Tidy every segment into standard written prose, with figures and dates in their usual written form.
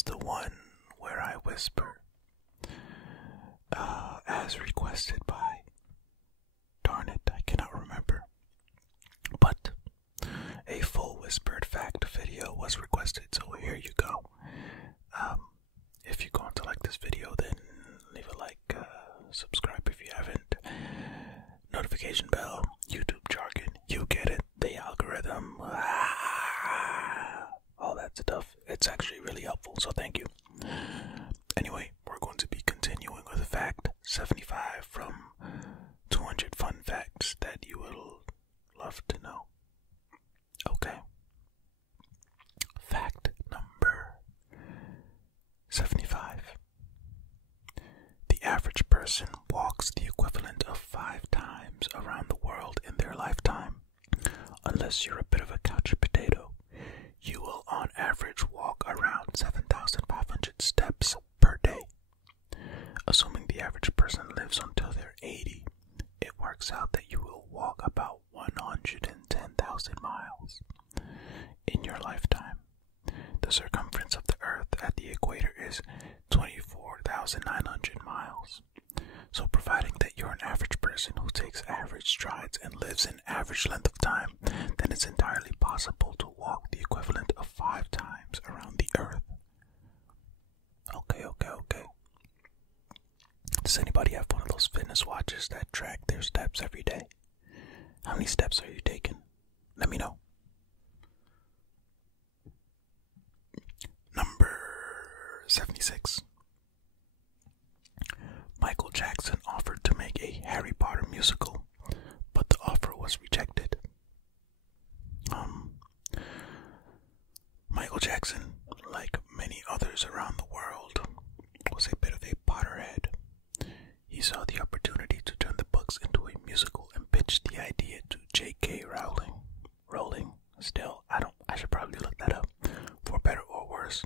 is the one where I whisper, as requested by, darn it, I cannot remember, but a full whispered fact video was requested, so here you go. If you're going to like this video, then leave a like, subscribe if you haven't, notification bell, YouTube jargon, you get it, the algorithm, all that stuff. It's actually really helpful, so thank you. Anyway, we're going to be continuing with fact 75 from 200 fun facts that you will love to know. Okay. Fact number 75. The average person walks the equivalent of 5 times around the world in their lifetime. Unless you're a bit of a couch potato, you will on average walk around 7,500 steps per day. Assuming the average person lives until they're 80, it works out that you will walk about 110,000 miles in your lifetime. The circumference of the Earth at the equator is 24,900 miles. So providing that you're an average person who takes average strides and lives an average length of time, then it's entirely possible to walk the equivalent of 5 times around the Earth. Okay. Does anybody have one of those fitness watches that track their steps every day? How many steps are you taking? Let me know. Number 76. Michael Jackson offered to make a Harry Potter musical, but the offer was rejected. Michael Jackson, like many others around the world, was a bit of a Potterhead. He saw the opportunity to turn the books into a musical and pitched the idea to J.K. Rowling. Still, I should probably look that up. For better or worse,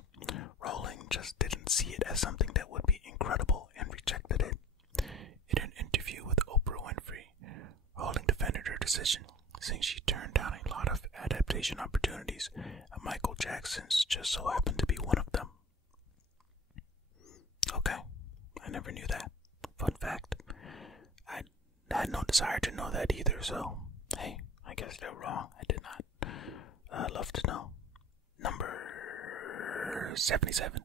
Rowling just didn't see it as something that would be incredible and rejected it. In an interview with Oprah Winfrey, Rowling defended her decision, saying she turned down a lot of adaptation opportunities, and Michael Jackson's just so happened to be one of them. Okay, I never knew that. Fun fact. I had no desire to know that either, so hey, I guess they're wrong. I did not. Love to know. Number 77.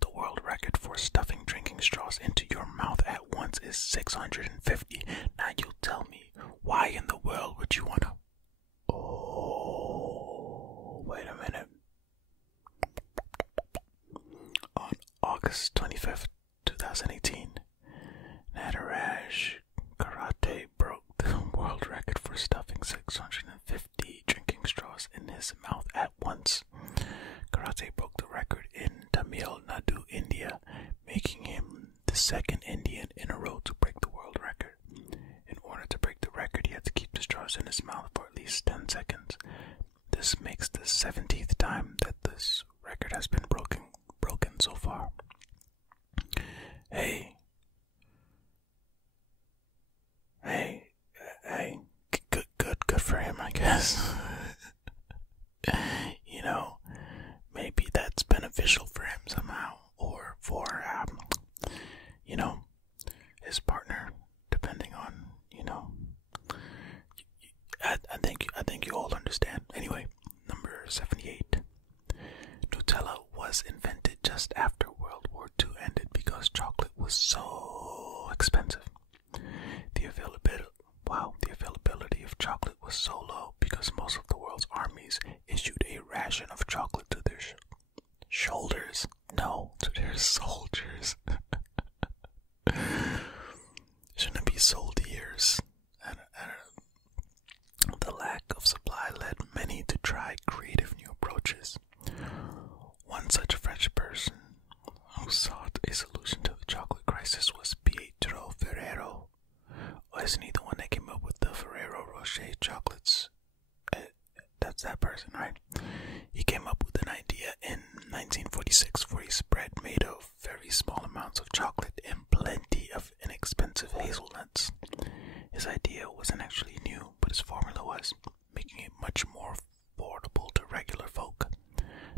The world record for stuffing drinking straws into your mouth at once is 650. Now you tell me, why in the world would you want to? Oh, wait a minute. On August 25th, 2018, Nataraj Karate broke the world record for stuffing 650 drinking straws in his mouth at once. Karate broke the record in Tamil Nadu, India, making him the second Indian in a row to break the world record. In order to break the record, he had to keep the straws in his mouth for at least 10 seconds. This makes the 17th time that this record has been broken so far. Hey, good for him, I guess. You know, maybe that's beneficial for him somehow, or for, his partner, depending on, I think you all understand. Anyway, number 78. Nutella was invented just after World War II ended because chocolate was so expensive. The availability of chocolate was so low because most of the world's armies issued a ration of chocolate to their shoulders. No, to their soldiers. Shouldn't be soldiers. The lack of supply led many to try creative new approaches. One such French person who sought a solution to the chocolate crisis was Pietro Ferrero. Oh, isn't he the one that came up with the Ferrero Rocher chocolates? That's that person, right? He came up with an idea in 1946 for a spread made of very small amounts of chocolate and plenty of inexpensive hazelnuts. His idea wasn't actually new, but his formula was, making it much more affordable to regular folk.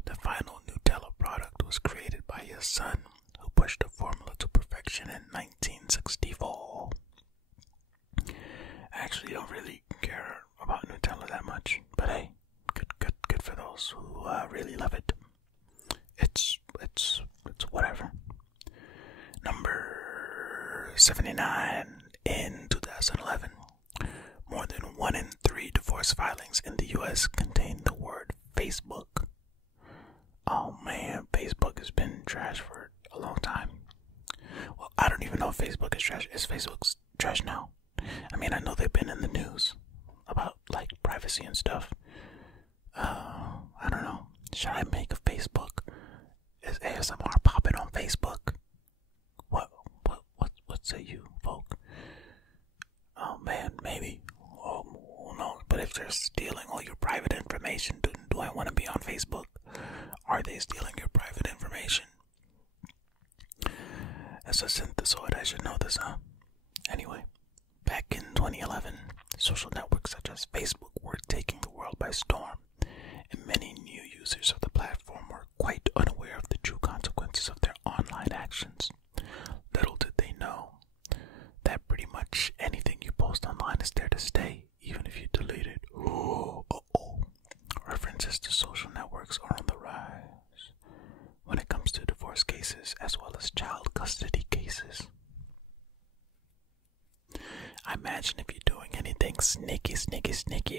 The final Nutella product actually don't really care about Nutella that much, but hey, good for those who really love it. It's whatever. Number 79 in 2011. More than 1 in 3 divorce filings in the U.S. contain the word Facebook. Oh man, Facebook has been trash for a long time. Well, I don't even know if Facebook is trash. Is Facebook's trash now? I mean, I know they've been in the news about like privacy and stuff. I don't know. Should I make a Facebook? Is ASMR popping on Facebook? What say you, folk? Oh man, maybe. Oh, who knows? But if they're stealing all your private information, do I want to be on Facebook? Are they stealing your private information? As a synthesoid, I should know this, huh? Anyway, back in 2011, social networks such as Facebook were taking the world by storm, and many new users of the platform were quite unaware of the true consequences of their online actions. Little did they know that pretty much anything you post online is there to stay, even if you delete it. References to social networks are on the rise when it comes to divorce cases as well as child custody cases. I imagine if you're doing anything sneaky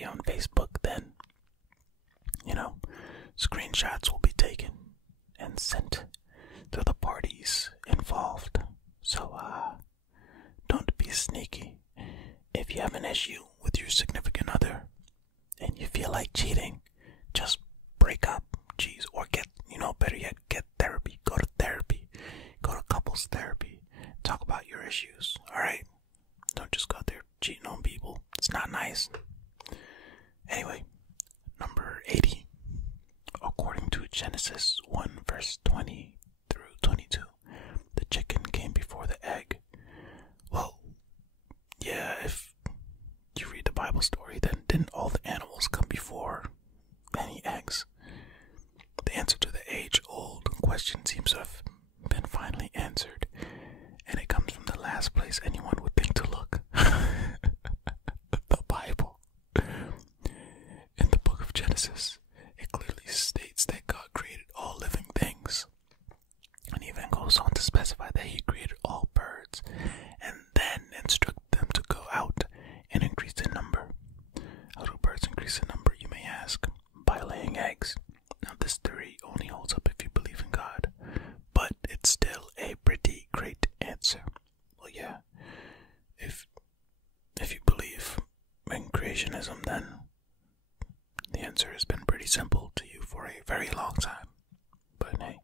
on Facebook, then, screenshots will be taken and sent to the parties involved. So, don't be sneaky. If you have an issue with your significant other and you feel like cheating, just break up, or better yet, get therapy. Go to therapy. Go to couples therapy. Talk about your issues, alright? Don't just go out there cheating on people. It's not nice. Anyway, number 80. According to Genesis 1 verse 20 through 22, the chicken came before the egg. Well, yeah, if you read the Bible story, then didn't all the animals come before any eggs? The answer to the age-old question seems to have been finally answered, and it comes from the last place anyone would think to look. The Bible. In the book of Genesis, it clearly states that God created all living things, and even goes on to specify that he created all birds, and then instructed them to go out and increase in number. How do birds increase in number, you may ask? By laying eggs. Now this theory only holds up if you believe in God, but it's still a pretty great answer. Well, yeah, if you believe in creationism, then the answer has been pretty simple to you for a very long time. But hey,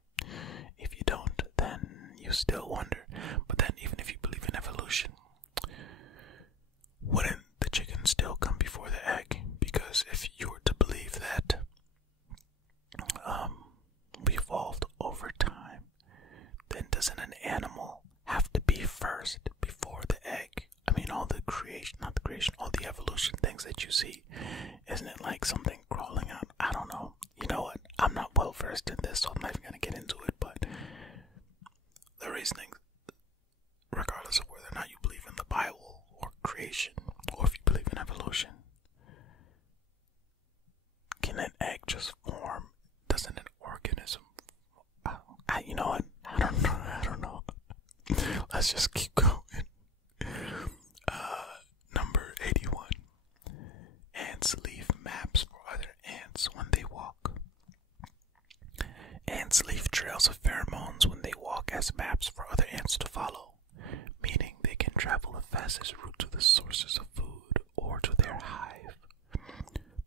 if you don't, then you still wonder. But then even if you believe in evolution, wouldn't the chicken still come before the egg? Because if you were to believe that we evolved over time, then doesn't an animal have to be first before the egg? I mean, all the evolution things that you see, isn't it like something crawling out? I don't know. You know what? I'm not well versed in this, so I'm not even going to get into it, but the reasoning, regardless of whether or not you believe in the Bible or creation, or if you believe in evolution, can an egg just form? Doesn't an organism? You know what? I don't know. Let's just keep going. Number 81. Ants leave maps for other ants when they walk. Ants leave trails of pheromones when they walk as maps for other ants to follow, meaning they can travel the fastest route to the sources of food or to their hive.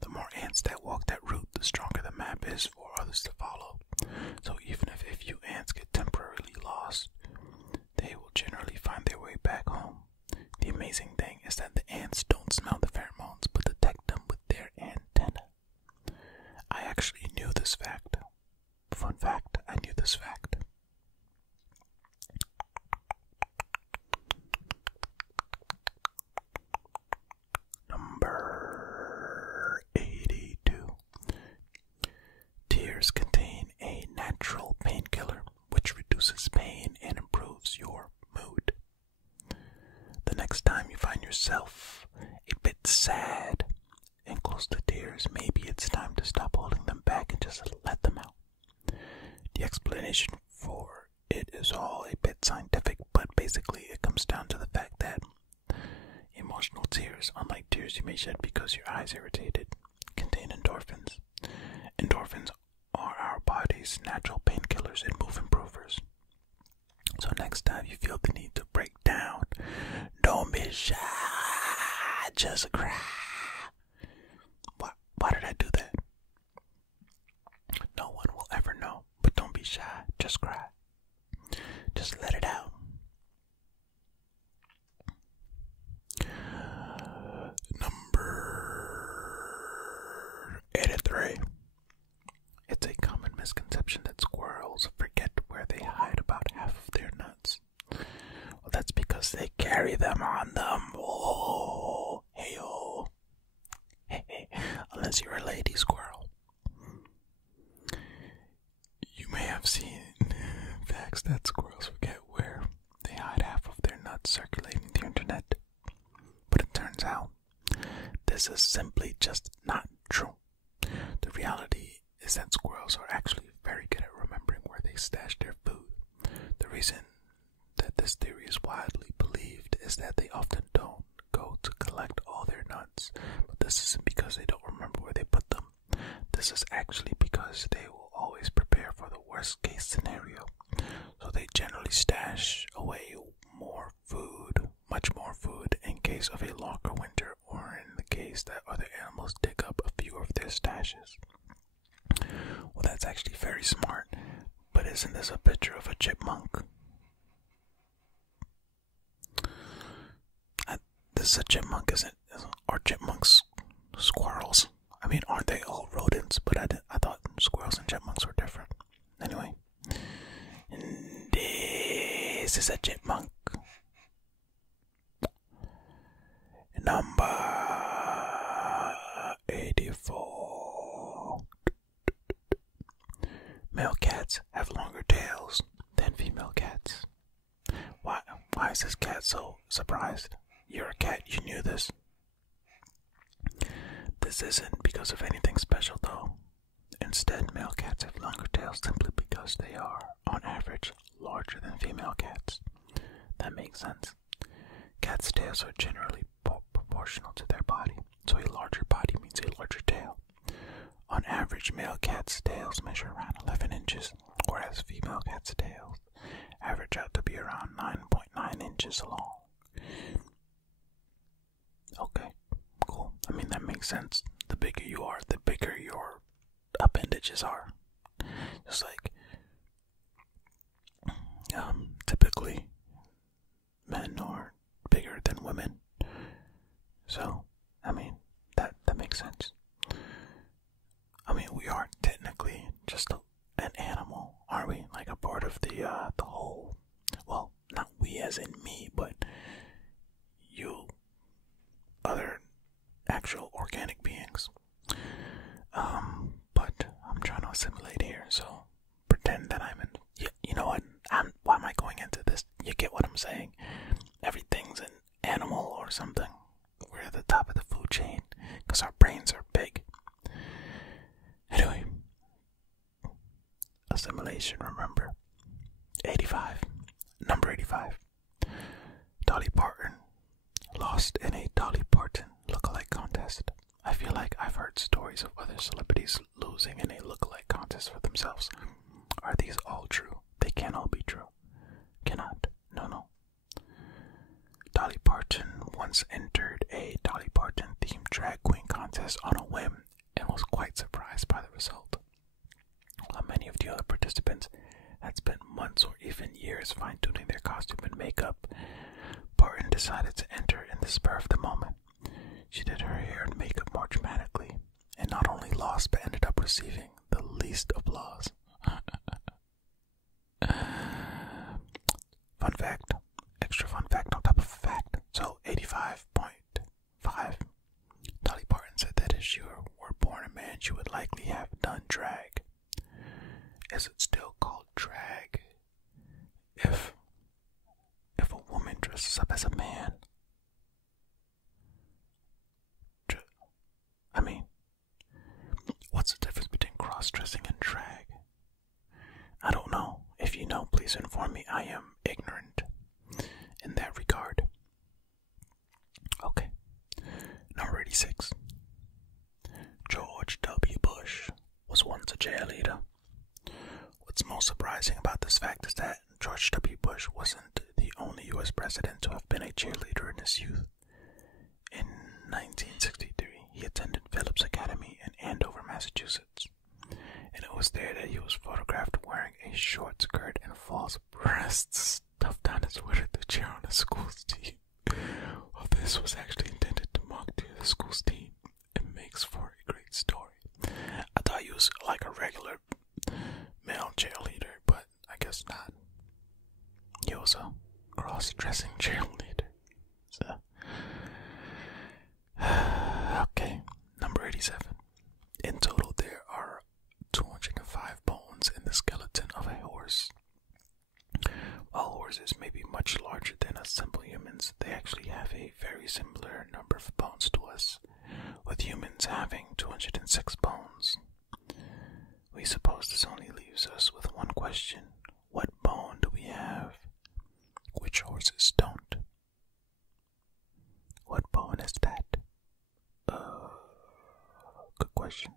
The more ants that walk that route, the stronger the map is for others to follow. So even if a few ants get temporarily lost, they will generally find their way back home. The amazing thing is that the ants don't smell the pheromones, but detect them with their antenna. I actually knew this fact. Fun fact, I knew this fact. Number 82. Tears contain a natural painkiller which reduces pain and improves your mood. The next time you find yourself a bit sad and close to tears, maybe it's time to stop holding them back and just let them out. The explanation for it is all a bit scientific, but basically it comes down to the fact that emotional tears, unlike tears you may shed because your eyes irritated, contain endorphins. Endorphins are our body's natural painkillers and mood improvers. So next time you feel the need to break down, don't be shy, just cry. Why did I do that? No one will ever know, but don't be shy, just cry. Just let it out. Number 83. It's a common misconception that squirrels forget where they hide about half of their nuts. Well, that's because they carry them on them. Oh, hey-oh. Hey, unless you're a lady squirrel. You may have seen facts that squirrels forget where they hide half of their nuts circulating the internet. But it turns out, this is simply just not true. The reality is that squirrels are actually very good at remembering where they stash their food. The reason that this theory is widely believed is that they often don't go to collect all their nuts, but this isn't because they don't remember where they put them. This is actually because they will always prepare for the worst case scenario. So they generally stash away much more food in case of a longer winter, or in the case that other animals dig up a few of their stashes. Well, that's actually very smart, but isn't this a picture of a chipmunk? This is a chipmunk, isn't it? Are chipmunks squirrels? I mean, aren't they all rodents? But I thought squirrels and chipmunks were different. Anyway, this is a chipmunk. Number 84. Male cats have longer tails than female cats. Why is this cat so surprised? You're a cat, you knew this. This isn't because of anything special though. Instead, male cats have longer tails simply because they are, on average, larger than female cats. That makes sense. Cats' tails are generally proportional to their body, so a larger body means a larger tail. On average, male cats' tails measure around 11 inches, whereas female cats' tails average out to be around 9.9 inches long. Okay, cool. I mean, that makes sense. The bigger you are, the bigger your appendages are. Just like, typically, men are bigger than women. So, I mean, that makes sense. I mean, we are technically just an animal, aren't we? Like a part of the whole, well, not we as in me, but you, other actual organic beings. But I'm trying to assimilate here, so pretend that I'm in, you know what, why am I going into this? You get what I'm saying? Everything's an animal or something. We're at the top of the food chain, because our brains are big. Anyway, assimilation, remember. 85. Number 85. Dolly Parton lost in a Dolly Parton lookalike contest. I feel like I've heard stories of other celebrities losing in a lookalike contest for themselves. Are these all true? They can't all be true. Cannot. No. Dolly Parton once entered a Dolly Parton themed drag queen contest on a whim and was quite surprised by the result. While many of the other participants had spent months or even years fine-tuning their costume and makeup, Parton decided to enter in the spur of the moment. She did her hair and makeup more dramatically, and not only lost but ended up receiving the least applause. Fun fact, extra fun fact on top of a fact. So 85.5. Dolly Parton said that if she were born a man, she would likely have done drag. Is it still called drag if a woman dresses up as a man? cross-dressing and drag? I don't know. If you know, please inform me. I am ignorant in that regard. Okay. Number 86. George W. Bush was once a cheerleader. What's most surprising about this fact is that George W. Bush wasn't the only U.S. president to have been a cheerleader in his youth. In 1963, he attended Phillips Academy in Andover, Massachusetts, and it was there that he was photographed wearing a short skirt and false breasts stuffed down his sweater to cheer on the school's team. Well, this was actually intended to mock the school's team. It makes for a great story. I thought he was like a regular male cheerleader, but I guess not. He was a cross-dressing cheerleader. So, okay, number 87. In total, there are 205 bones in the skeleton of a horse. While horses may be much larger than us simple humans, they actually have a very similar number of bones to us, with humans having 206 bones. We suppose this only leaves us with one question. What bone do we have? Which horses don't? What bone is that? Good question.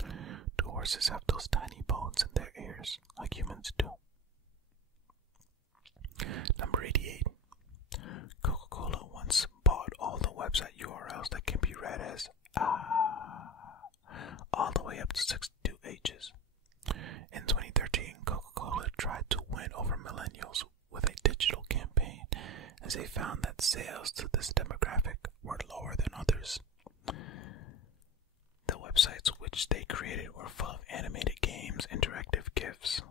Do horses have those tiny bones in their ears like humans do? Number 88. Coca-Cola once bought all the website URLs that can be read as all the way up to 62 H's. In 2013, Coca-Cola tried to win over millennials with a digital campaign, as they found that sales to this demographic were lower than others. The websites which they created were full of animated games, interactive GIFs,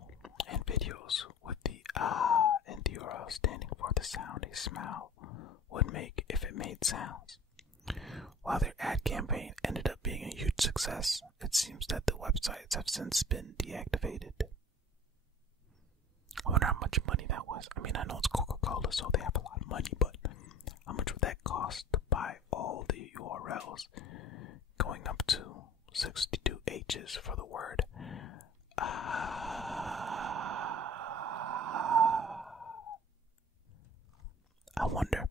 and videos, with the and the URL standing for the sound a smile would make if it made sounds. While their ad campaign ended up being a huge success, it seems that the websites have since been deactivated. I wonder how much money that was. I mean, I know it's Coca-Cola, so they have a lot of money, but how much would that cost to buy all the URLs, going up to 62 H's for the word I wonder.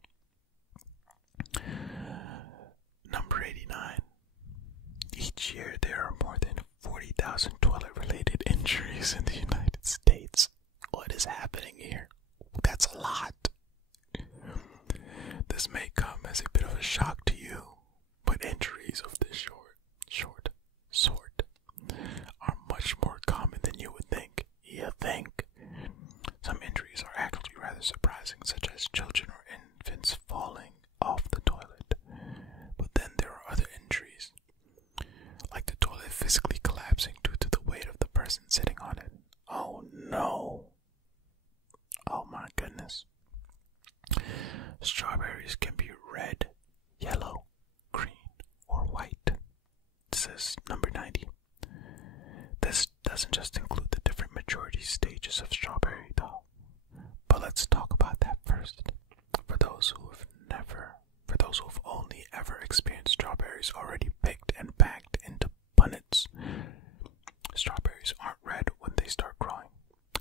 Number 89. Each year there are more than 40,000 toilet-related injuries in the United States. What is happening here? That's a lot. This may come as a bit of a shock to you, but injuries of this sort are much more common than you would think. You think. Some injuries are actually rather surprising, such as children or infants falling off the toilet. But then there are other injuries, like the toilet physically collapsing due to the weight of the person sitting on it. Oh no. Oh my goodness. Strawberries can be red, yellow, green, or white. This is number 90. This doesn't just include the different maturity stages of strawberry though. But let's talk about that first. For those who've only ever experienced strawberries already picked and packed into punnets, strawberries aren't red when they start growing.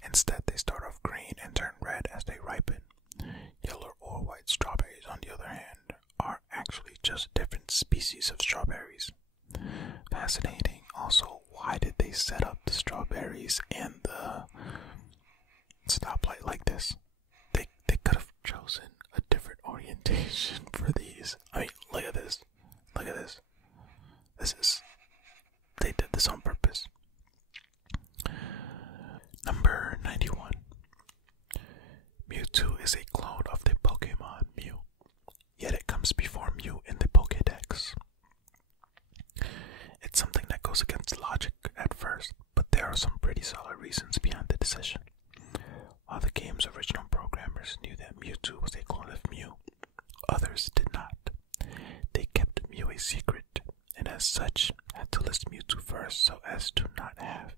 Instead, they start off green and turn red as they ripen. Yellow or white strawberries, on the other hand, are actually just different species of strawberries. Fascinating. Also, why did they set up the strawberries and the stoplight like this? They could have chosen a different orientation for these. I mean, look at this. Look at this. They did this on purpose. Number 91. Mewtwo is a clone of the Pokemon Mew, yet it comes before Mew in the Pokédex. It's something that goes against logic at first, but there are some pretty solid reasons behind the decision. While the game's original programmers knew that Mewtwo was a clone of Mew, others did not. They kept Mew a secret, and as such, had to list Mewtwo first so as to not have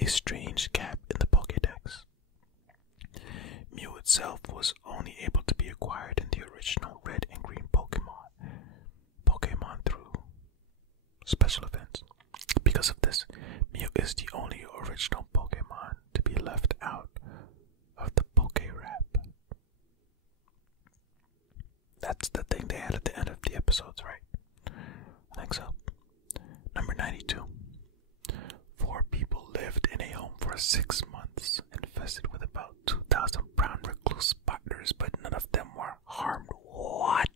a strange gap in the Pokédex. Mew itself was only able to be acquired in the original Red and Green Pokemon through special events, because Because of this, Mew is the only original Pokemon to be left out of the Poke Rap. That's the thing they had at the end of the episodes, right? I think so. Number 92. 4 people lived in a home for 6 months, infested with about 2,000 brown recluse spiders, but none of them were harmed. What?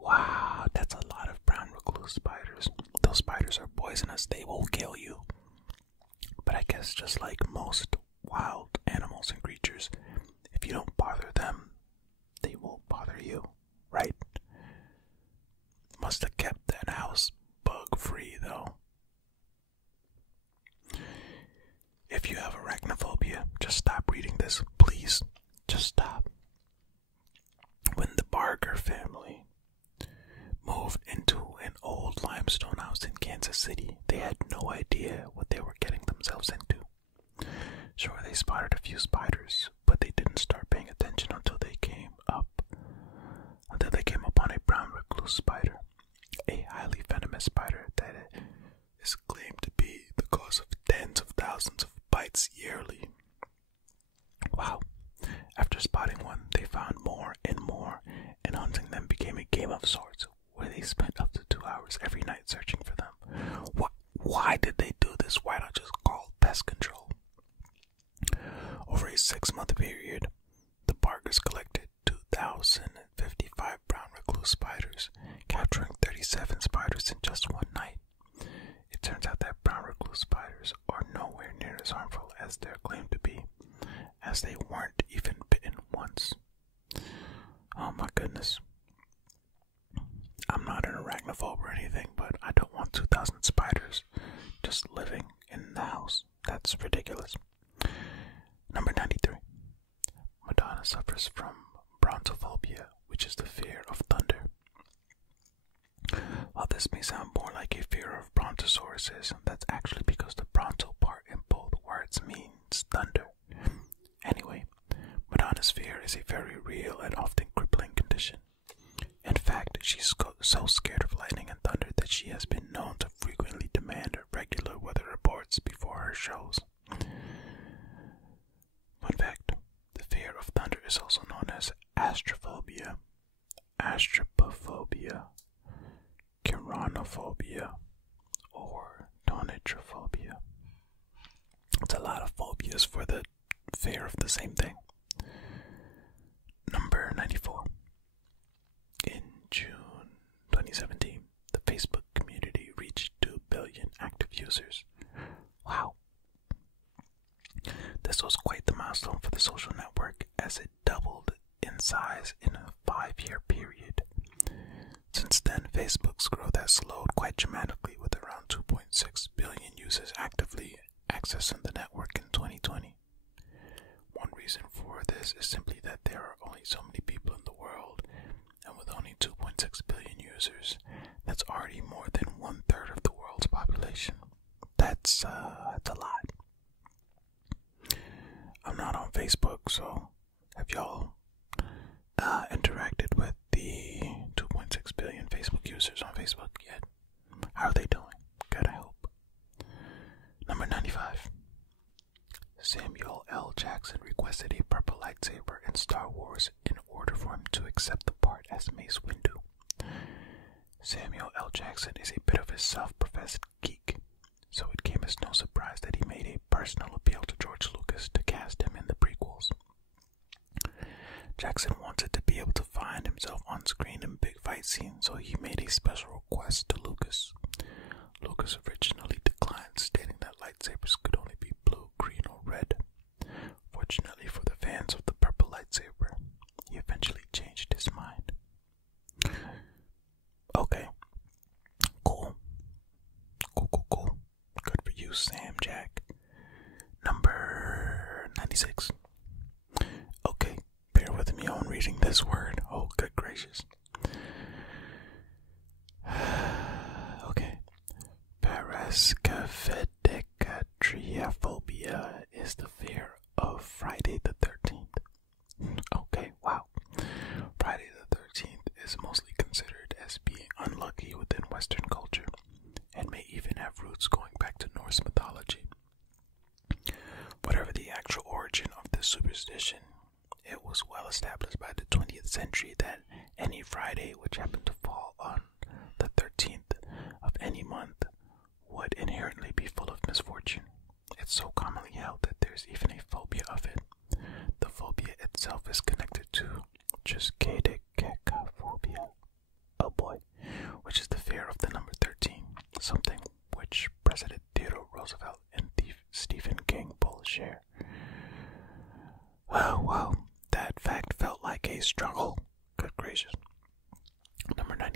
Wow, that's a lot of brown recluse spiders. Those spiders are poisonous, they will kill you. But I guess just like most wild animals and creatures, if you don't bother them, they will bother you, right? Must have kept that house bug free though. If you have arachnophobia, just stop reading this, please. Just stop. When the Barger family moved into an old limestone house in Kansas City, they had no idea what they were getting themselves into. Sure, they spotted a few spiders, but they didn't start paying attention until they came upon a brown recluse spider, a highly venomous spider that is claimed to be the cause of tens of thousands of bites yearly. Wow. After spotting one, they found more, and hunting them became a game of sorts, where they spent up to 2 hours every night searching for them. Why did they do this? Why not just call pest control? Over a 6-month period, the Bargers collected 2,055 brown recluse spiders, capturing 37 spiders in just one night. It turns out that brown recluse spiders are nowhere near as harmful as they're claimed to be, as they weren't even bitten once. Oh my goodness. I'm not an arachnophobe or anything, but I don't want 2,000 spiders just living in the house. That's ridiculous. Number 93. Madonna suffers from brontophobia, which is the fear of thunder. While this may sound more like a fear of brontosauruses, that's actually because the bronto part in both words means thunder. Anyway, Madonna's fear is a very real and often crippling condition. In fact, she's so scared of lightning and thunder that she has been known to frequently demand regular weather reports before her shows. Fun fact, the fear of thunder is also known as astrophobia, astropophobia, chironophobia, or tonitrophobia. It's a lot of phobias for the fear of the same thing. Number 94. In June 2017, the Facebook community reached 2 billion active users. Wow. This was quite the milestone for the social network, as it doubled in size in a 5-year period. Since then, Facebook's growth has slowed quite dramatically, with around 2.6 billion users actively accessing the network in 2020. One reason for this is simply that there are only so many people in the world, and with only 2.6 billion users, that's already more than 1/3 of the world's population. That's a lot. I'm not on Facebook, so have y'all interacted with the 2.6 billion Facebook users on Facebook yet? How are they doing? Good, I hope. Number 95. Samuel L. Jackson requested a purple lightsaber in Star Wars in order for him to accept the part as Mace Windu. Samuel L. Jackson is a bit of a self-professed geek, so it came as no surprise that he made a personal appeal to George Lucas to cast him in the prequels. Jackson wanted to be able to find himself on screen in big fight scenes, so he made a special request to Lucas. Lucas originally declined, stating that lightsabers could only be blue, green, or red. Fortunately for the fans of the purple lightsaber, he eventually changed his mind. Okay. Cool. Good for you, Sam Jack. Number 96. Okay, bear with me on reading this word. Oh, good gracious. Okay. Paraskephobia is the fear of Friday the 13th. Okay, wow. Friday the 13th is mostly considered as being unlucky within Western culture, and may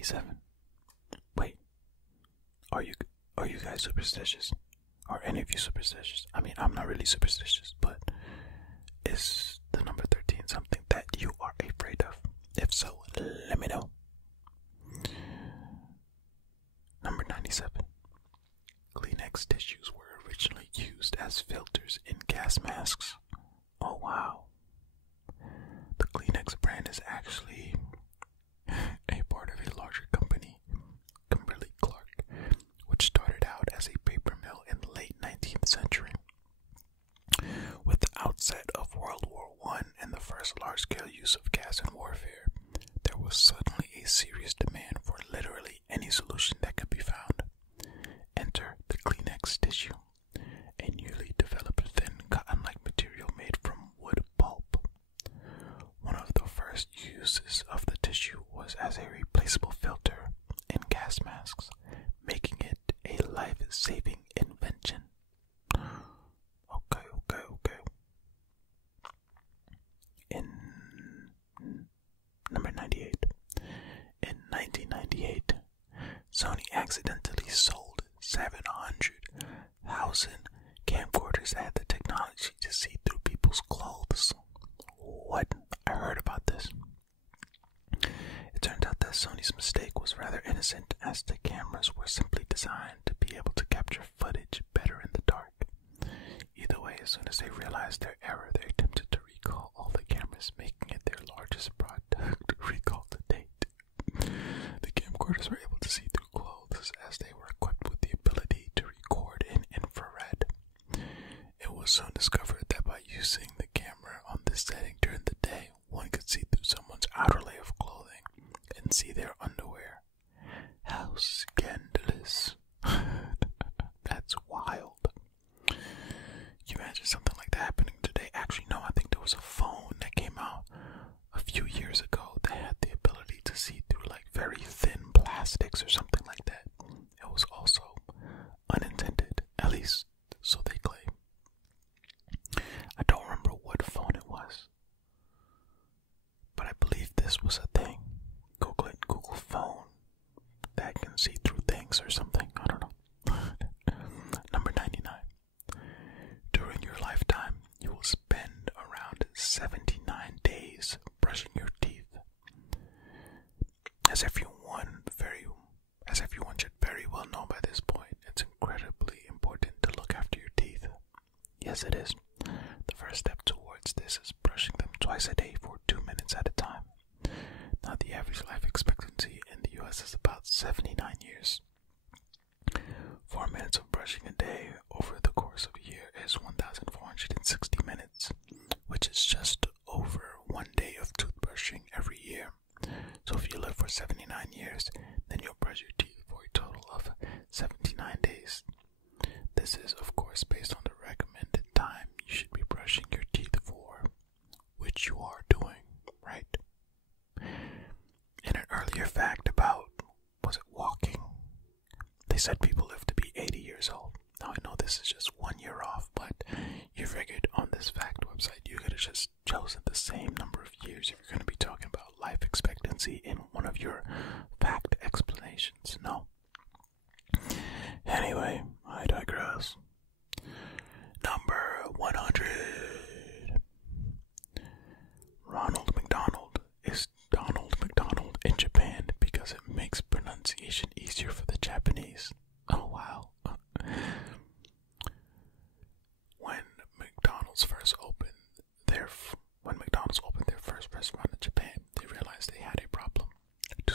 1997. Wait, are you guys superstitious? Are any of you superstitious? I mean, I'm not really superstitious, but is the number 13 something that you are afraid of? If so, let me know. Number 97. Kleenex tissues were originally used as filters in gas masks. Oh wow. The Kleenex brand is actually a part of a larger company, Kimberly-Clark, which started out as a paper mill in the late 19th century. With the outset of World War I and the first large-scale use of gas in warfare, there was suddenly a serious demand for literally any solution that could be found. Enter the Kleenex tissue, a newly developed thin cotton-like material made from wood pulp. One of the first uses of the tissue was as a replaceable filter in gas masks, making it a life-saving invention. Okay. In number 98. In 1998, Sony accidentally sold 700,000 camcorders that had the technology to see through people's clothes. What? I heard about this. It turned out that Sony's mistake was rather innocent, as the cameras were simply designed to be able to capture footage better in the dark. Either way, as soon as they realized their error, they attempted to recall all the cameras, making it their largest product recall to date. The camcorders were able to see through clothes, as they were equipped with the ability to record in infrared. It was soon discovered that by using the camera on this setting during the day, one could see through someone's outer layer of clothing and see their underwear. How scandalous. That's wild. You imagine something like that happening today? Actually, no, I think there was a phone that came out a few years ago that had the ability to see through like very thin plastics or something like that. It was also unintended, at least so they claim. I don't remember what phone it was, but I believe this was a thing. Google it, Google phone that can see through things or something. I don't know. Number 99. During your lifetime, you will spend around 79 days brushing your teeth. As everyone should very well know by this point, it's incredibly important to look after your teeth. Yes, it is. The first step towards this is brushing them twice a day for 2 minutes at a time. Now, the average life expectancy in the US is about 79 years. 4 minutes of brushing a day over the course of a year is 1,460 minutes, which is just over 1 day of toothbrushing every year. So if you live for 79 years, then you'll brush your teeth for a total of 79 days. This is, of course, based on the recommended time you should be brushing your teeth for, which you are doing, right? In an earlier fact about, was it walking? They said people live to be 80 years old. Now I know this is just 1 year off, but you figured on this fact website you could have just chosen the same number of years if you're going to be talking about life expectancy in one of your fact explanations. No. Anyway, I digress. Number 100. Ronald McDonald is Donald McDonald in Japan because it makes pronunciation easier for the Japanese. Oh wow. When McDonald's opened their first restaurant in Japan, they realized they had a problem. To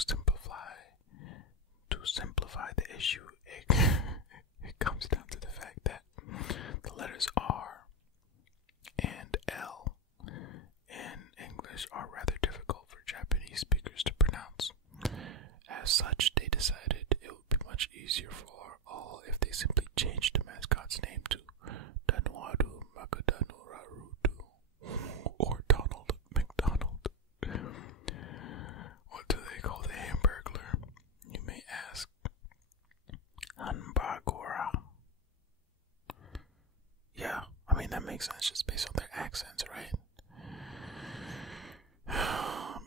simplify the issue, it comes down to the fact that the letters R and L in English are rather difficult for Japanese speakers to pronounce. As such, they decided it would be much easier for all if they simply changed the mascot's name to Danuadu Makadanurarudu or Donald McDonald. What do they call the Hamburglar? You may ask. Hanbagora. Yeah, I mean that makes sense just based on their accents, right?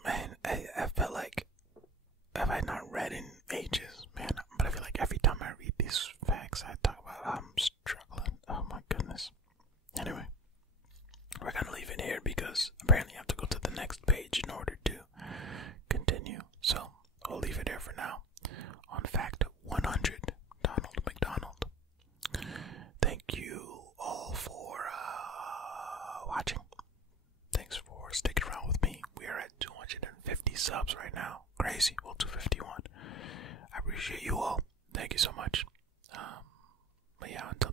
Man, I felt like, have I not read crazy. Well, 251. I appreciate you all. Thank you so much. But yeah, until